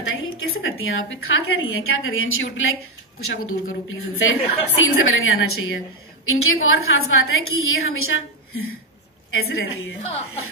बताइए कैसे करती हैं आप, खा क्या रही हैं, क्या कर रही हैं? शी वुड बी लाइक, कुशा को दूर करो प्लीज, इनसे सीन से पहले नहीं आना चाहिए। इनकी एक और खास बात है कि ये हमेशा ऐसे रहती है,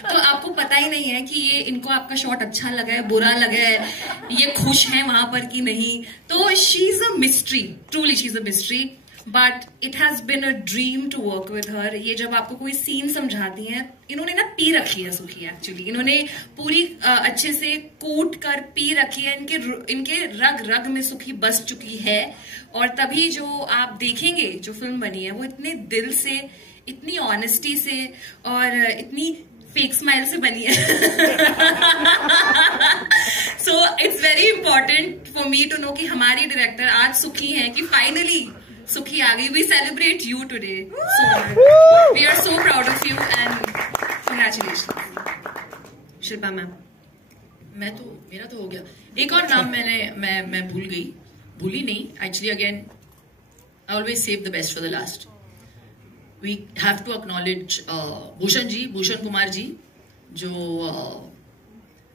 तो आपको पता ही नहीं है कि ये इनको आपका शॉट अच्छा लगा है, बुरा लगा है, ये खुश है वहां पर कि नहीं। तो she is a mystery, truly she is a mystery, but it has been a dream to work with her. ये जब आपको कोई सीन समझाती हैं, इन्होंने ना पी रखी है सुखी, एक्चुअली इन्होंने पूरी अच्छे से कूट कर पी रखी है, इनके रग रग में सुखी बस चुकी है। और तभी जो आप देखेंगे जो फिल्म बनी है वो इतने दिल से, इतनी ऑनेस्टी से और इतनी फेक स्माइल से बनी है। So it's very important for me to know कि हमारी डायरेक्टर आज सुखी हैं, कि फाइनली सुखी आ गई। We celebrate you today, so we are so proud of you and congratulations. Shilpa ma'am. मेरा तो हो गया। एक और नाम मैं भूली नहीं actually. Again I always save the best for the last. We have to acknowledge Bhushan Kumar ji, जो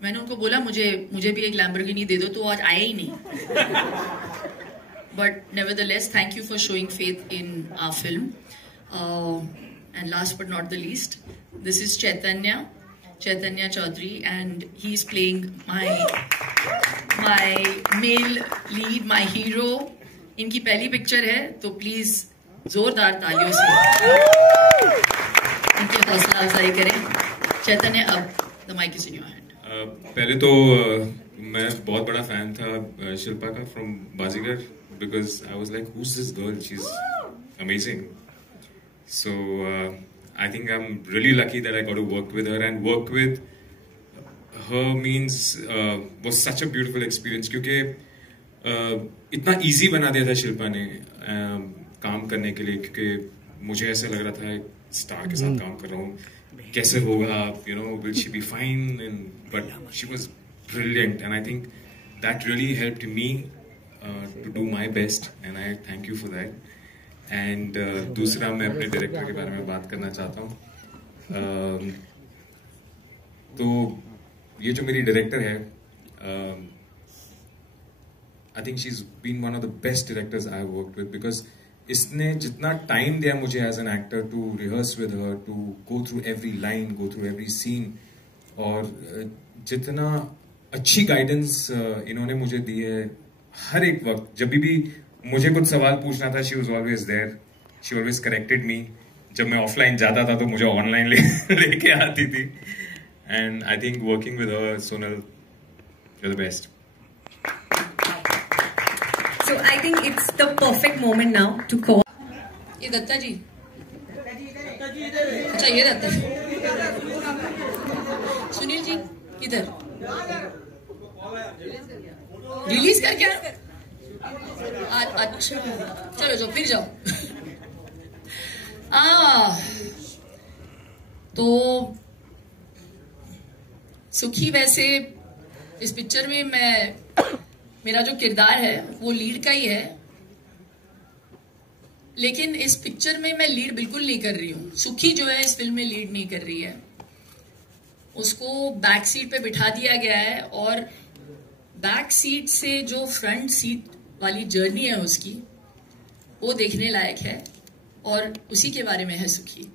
मैंने उनको बोला मुझे भी एक लैम्बोर्गिनी दे दो, तो आज आया ही नहीं। But nevertheless, thank you for showing faith in our film. And last but not the least, this is Chaitanya Chaudhary, and he's playing my male lead, my hero. इनकी पहली पिक्चर है, तो प्लीज जोरदार तालियों से इनकी हौसला अफजाई करें। चैतन्य, अब the mic is in your hand. पहले तो मैं बहुत बड़ा फैन था शिल्पा का from Baazigar, because I was like, who's this girl? She's amazing. So I think I'm really lucky that I got to work with her, and work with her means was such a beautiful experience, क्योंकि इतना easy बना दिया था शिल्पा ने काम करने के लिए, क्योंकि मुझे ऐसा लग रहा था स्टार के साथ काम कर रहा हूँ, कैसे होगा, you know, will she be fine? But she was brilliant, and I think that really helped me to do my best, and I thank you for that. And दूसरा मैं अपने डायरेक्टर के बारे में बात करना चाहता हूँ। तो ये जो मेरी डायरेक्टर है, I think she's been one of the best directors I have worked with, because इसने जितना टाइम दिया मुझे as an actor to rehearse with her, to go through every line, go through every scene, और जितना अच्छी guidance इन्होंने मुझे दी है हर एक वक्त। जब भी मुझे कुछ सवाल पूछना था, she was always there, she always corrected me. जब मैं ऑफलाइन जाता था तो मुझे ऑनलाइन लेके आती थी। And I think working with her, Sonal, you are the best. So I think it's the perfect moment now to call. ये दत्ता जी, अच्छा ये दत्ता जी, सुनील जी किधर रिलीज कर क्या? अच्छा चलो जाओ, फिर जाओ। तो सुखी, वैसे इस पिक्चर में मेरा जो किरदार है वो लीड का ही है, लेकिन इस पिक्चर में मैं लीड बिल्कुल नहीं कर रही हूँ। सुखी जो है इस फिल्म में लीड नहीं कर रही है, उसको बैक सीट पे बिठा दिया गया है, और बैक सीट से जो फ्रंट सीट वाली जर्नी है उसकी, वो देखने लायक है, और उसी के बारे में है सुखी।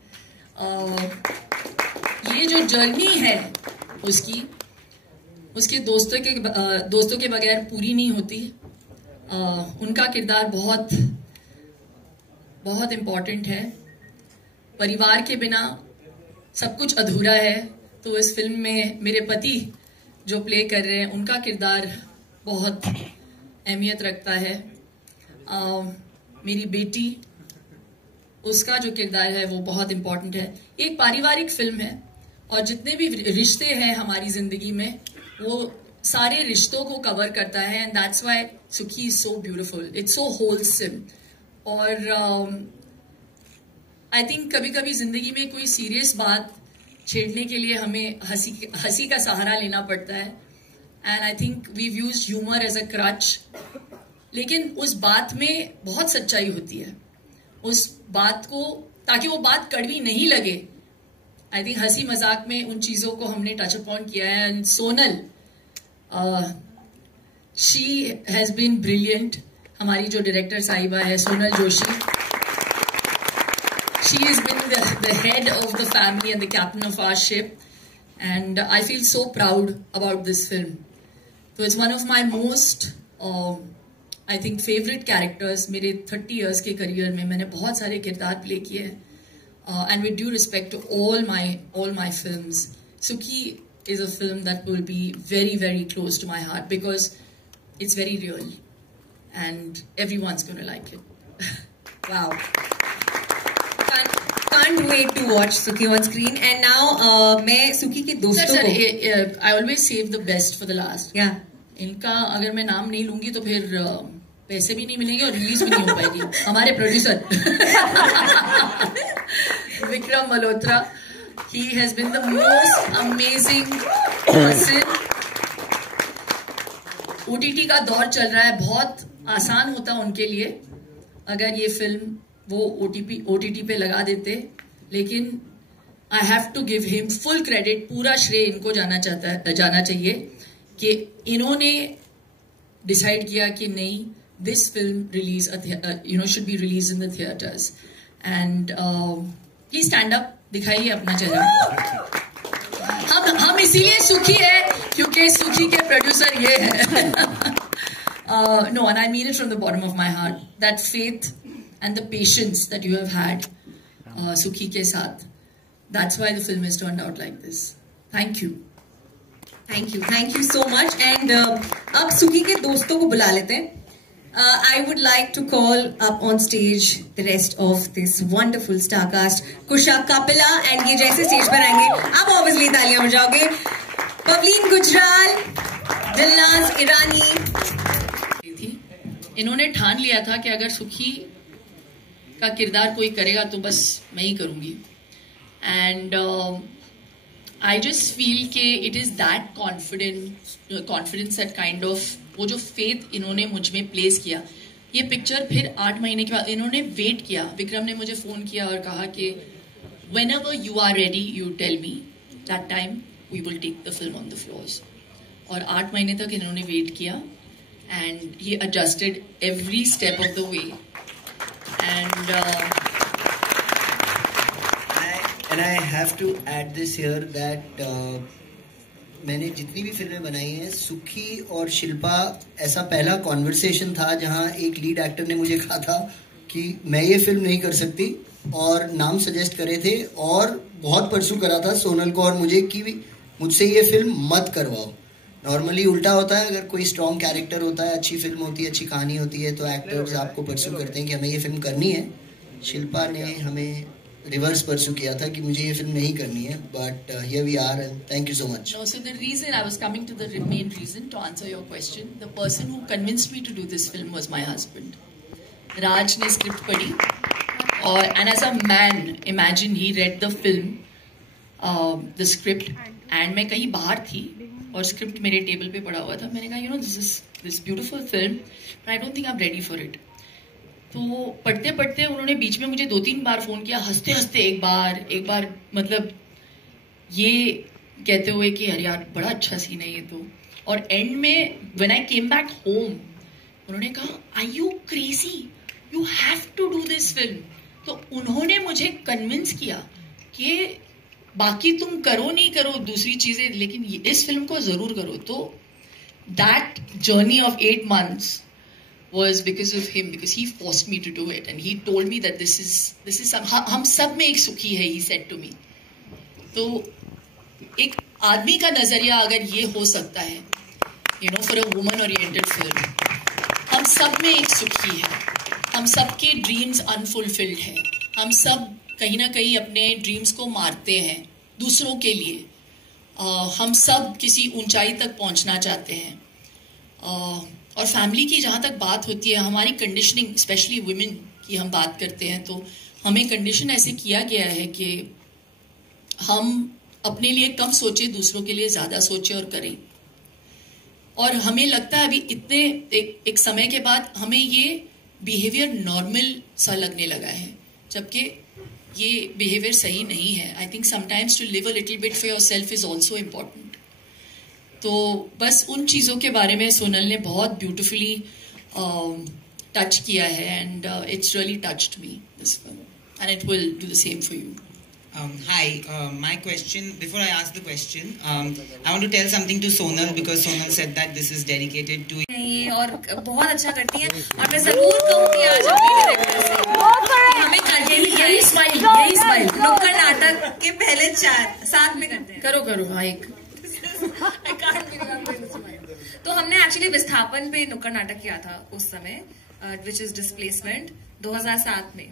ये जो जर्नी है उसकी, उसके दोस्तों के बगैर पूरी नहीं होती। उनका किरदार बहुत बहुत इम्पोर्टेंट है। परिवार के बिना सब कुछ अधूरा है, तो इस फिल्म में मेरे पति जो प्ले कर रहे हैं, उनका किरदार बहुत अहमियत रखता है। मेरी बेटी, उसका जो किरदार है वो बहुत इम्पोर्टेंट है। एक पारिवारिक फिल्म है, और जितने भी रिश्ते हैं हमारी जिंदगी में, वो सारे रिश्तों को कवर करता है, एंड दैट्स व्हाई सुखी is so beautiful, it's so wholesome. और आई थिंक कभी कभी जिंदगी में कोई सीरियस बात छेड़ने के लिए हमें हंसी का सहारा लेना पड़ता है, and I think we use humour as a crutch, लेकिन उस बात में बहुत सच्चाई होती है। उस बात को, ताकि वो बात कड़वी नहीं लगे, आई थिंक हंसी मजाक में उन चीजों को हमने टच अपॉन किया है। And Sonal, she has been brilliant. हमारी जो डायरेक्टर साहिबा है Sonal Joshi, she has been the head of the family and the captain of our ship, and I feel so proud about this film. तो it's one of my most I think favourite characters. मेरे 30 years के career में मैंने बहुत सारे किरदार play किए हैं, and with due respect to all my films, Sukhi is a film that will be very, very close to my heart because it's very real and everyone's going to like it. Wow. Can't wait to watch Sukhi on screen. And now मैं Sukhi के दोस्तों को I always save the best for the last. Yeah. इनका अगर मैं नाम नहीं लूंगी तो फिर पैसे भी नहीं मिलेंगे और रिलीज भी नहीं हो पाएगी. हमारे producer Vikram Malhotra, he has been the most amazing person. OTT का दौर चल रहा है, बहुत आसान होता उनके लिए अगर ये फिल्म वो OTT पे लगा देते, लेकिन I have to give him full credit. पूरा श्रेय इनको जाना चाहिए कि इन्होंने डिसाइड किया कि नहीं, this film should be released in the theaters. And please stand up, दिखाइए अपना चेहरा. हम इसीलिए सुखी है क्योंकि सुखी के प्रोड्यूसर ये है. No, and I mean it from the bottom of my heart. That faith and the patience that you have had Sukhi के साथ, that's why the film has turned out like this. Thank you. Thank you so much. And अब Sukhi के दोस्तों को बुला लेते हैं. I would like to call up on stage the rest of this wonderful star cast. Kusha Kapila, and ये जैसे stage पर आएंगे आप obviously तालियां बजाओगे. पवलीन गुजराल, दिलनाज ईरानी. इन्होंने ठान लिया था कि अगर सुखी का किरदार कोई करेगा तो बस मैं ही करूंगी. एंड आई जस्ट फील कि it is that confidence that kind of, वो जो फेथ इन्होंने मुझ में प्लेस किया. ये पिक्चर फिर 8 महीने के बाद इन्होंने वेट किया. विक्रम ने मुझे फोन किया और कहा कि whenever you are ready you tell me, that time we will take the film on the floors. और 8 महीने तक इन्होंने वेट किया and he adjusted every step of the way. And I have to add this here that मैंने जितनी भी फिल्में बनाई हैं, सुखी और शिल्पा ऐसा पहला कॉन्वर्सेशन था जहां एक लीड एक्टर ने मुझे कहा था कि मैं ये फिल्म नहीं कर सकती और नाम सजेस्ट करे थे और बहुत परसू करा था सोनल को और मुझे कि मुझसे ये फिल्म मत करवाओ. नॉर्मली उल्टा होता है, अगर कोई स्ट्रॉन्ग कैरेक्टर होता है, अच्छी फिल्म होती है, अच्छी कहानी होती है तो एक्टर्स आपको परसू करते हैं कि हमें ये फिल्म करनी है. शिल्पा ने हमें रिवर्स परसू किया था कि मुझे ये फिल्म नहीं करनी है. But here we are and thank you so much. No, so the reason I was coming to the main reason to answer your question, the person who convinced me to do this film was my husband. Raj ने script पढ़ी और and as a man, imagine he read the film, the script, and मैं कहीं बाहर थी और script मेरे table पे पड़ा हुआ था. मैंने कहा this beautiful film, but I don't think I'm ready for it. तो पढ़ते पढ़ते उन्होंने बीच में मुझे 2-3 बार फोन किया, हंसते हंसते एक बार मतलब ये कहते हुए कि अरे यार बड़ा अच्छा सीन है ये तो. और एंड में when I came back home उन्होंने कहा are you crazy, you have to do this film. तो उन्होंने मुझे कन्विंस किया कि बाकी तुम करो नहीं करो दूसरी चीजें, लेकिन इस फिल्म को जरूर करो. तो that journey of 8 months was because of him, because he forced me to do it and he told me that this is some, हम सब में एक सुखी है, he said to me. तो एक आदमी का नजरिया अगर ये हो सकता है, you know, for a woman oriented film, हम सब में एक सुखी है, हम सब के ड्रीम्स अनफुलफिल्ड है, हम सब कहीं ना कहीं अपने ड्रीम्स को मारते हैं दूसरों के लिए. हम सब किसी ऊंचाई तक पहुंचना चाहते हैं. और फैमिली की जहाँ तक बात होती है, हमारी कंडीशनिंग स्पेशली वुमेन की हम बात करते हैं तो हमें कंडीशन ऐसे किया गया है कि हम अपने लिए कम सोचे, दूसरों के लिए ज़्यादा सोचे और करें. और हमें लगता है अभी इतने एक समय के बाद हमें ये बिहेवियर नॉर्मल सा लगने लगा है, जबकि ये बिहेवियर सही नहीं है. I think sometimes to live a little bit for yourself is also important. तो बस उन चीज़ों के बारे में सोनल ने बहुत ब्यूटिफुली टच किया है, and it's really touched me this film, and it will do the same for you. Hi, my question, before I ask the question, I want to tell something to Sonal because Sonal said that this is dedicated to और बहुत अच्छा करती हैं, और मैं जरूर कहूँगी आज अपनी डायरेक्टर से हमें करके यही स्माइल नुक्कड़ नाटक के पहले 4 साथ में करते हैं. करो हाँ एक. तो हमने एक्चुअली विस्थापन पे नुक्कड़ नाटक किया था उस समय, विच इज डिस्प्लेसमेंट 2007 में.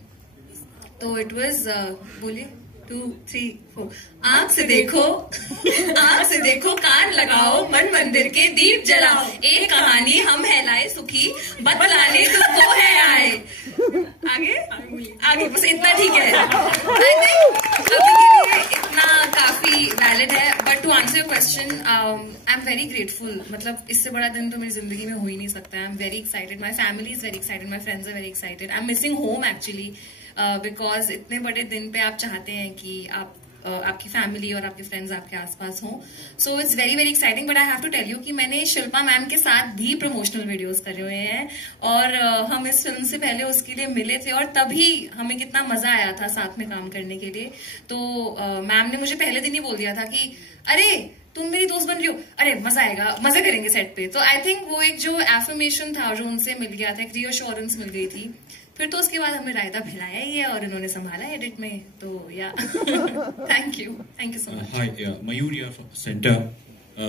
तो इट वाज बोलिए 2, 3, 4. आंख से देखो कान लगाओ, मन मंदिर के दीप जलाओ, एक कहानी हम है लाए सुखी, बतलाने तुमको है आए. आगे बस इतना ठीक है. आई थिंक अभी के लिए इतना काफी वैलिड है. But to answer your question, I am very grateful. मतलब इससे बड़ा दिन तो मेरी जिंदगी में हो ही नहीं सकता. I am very excited, my family is very excited, my friends are very excited. I am missing home actually, because इतने बड़े दिन पे आप चाहते हैं कि आपकी फैमिली और आपके फ्रेंड्स आपके आसपास हों. So it's very very exciting. But I have to tell you कि मैंने शिल्पा मैम के साथ भी प्रमोशनल वीडियोस करे हुए हैं, और हम इस फिल्म से पहले उसके लिए मिले थे, और तभी हमें कितना मजा आया था साथ में काम करने के लिए. तो मैम ने मुझे पहले दिन ही बोल दिया था कि अरे तुम मेरी दोस्त बन रही हो, अरे मजा आएगा, मजा करेंगे सेट पे. तो आई थिंक वो एक जो एफर्मेशन था जो उनसे मिल गया था, एक रीअश्योरेंस मिल गई थी. फिर तो उसके बाद हमें रायता खिलाया ही है और इन्होंने संभाला एडिट में. तो yeah thank you so much. Hi, Mayur here from centre.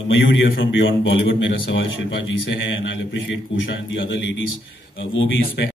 Mayur here from beyond Bollywood. मेरा सवाल शिल्पा जी से है, and I appreciate Kusha and the other ladies, वो भी इस पे